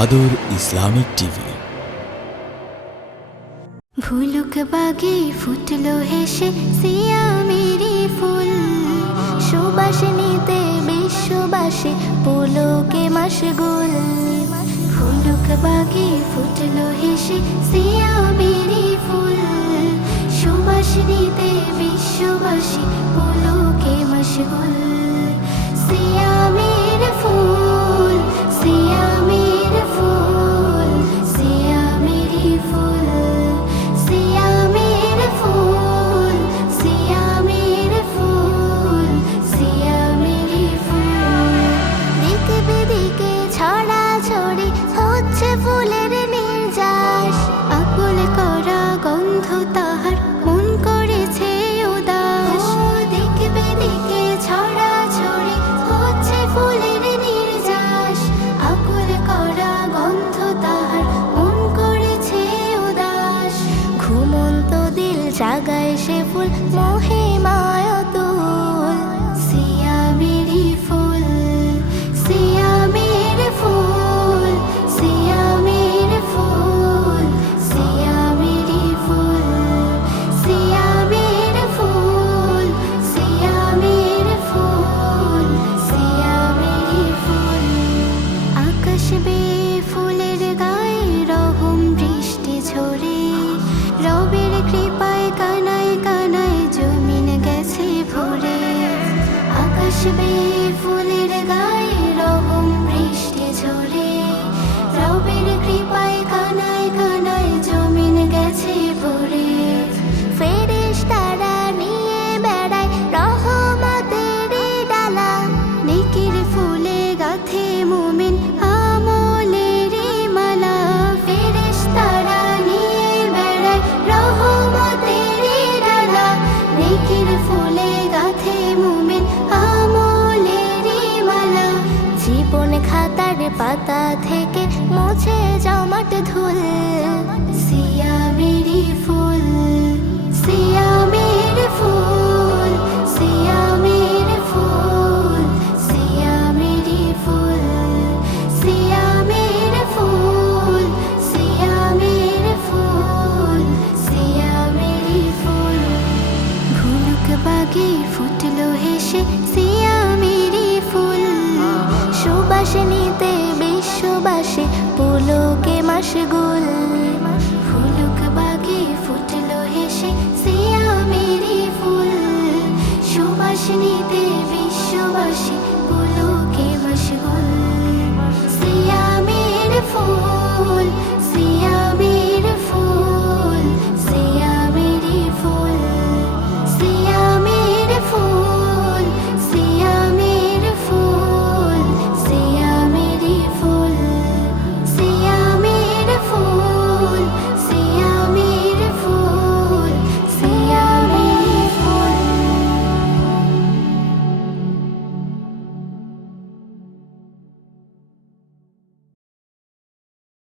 আদর Islamic TV. ভুলুক বাগে ফুটলো হেসে সিয়া মেরি ফুল। সুবাসে নিতে বিশ্ববাসে পুলকে মাসগুল ভুলুক বাগে ফুটলো হেসে সিয়া মেরি ফুল। সুবাসে নিতে বিশ্ববাসী পুলকে জাগায় সে ফুল মোহে মায়া। should be পাতা থেকে মুছে জমাট ধুল সিয়া মেরি ফুল সিয়া মেরে ফুল সিয়া মেরে ফুল সিয়া মেরি ফুল সিয়া মেরে ফুল সিয়া মেরে ফুল সিয়া মেরি ফুল। ঘুনুক বাগে ফুটলো হেসে সিয়া মেরি ফুল সুবাসিনীতে বাসে পুলকে মাসগুল ফুলক বাগে ফুটলো হেসে সিয়া মেরি ফুল। সুবাসিনীতে বিশ্ববাসী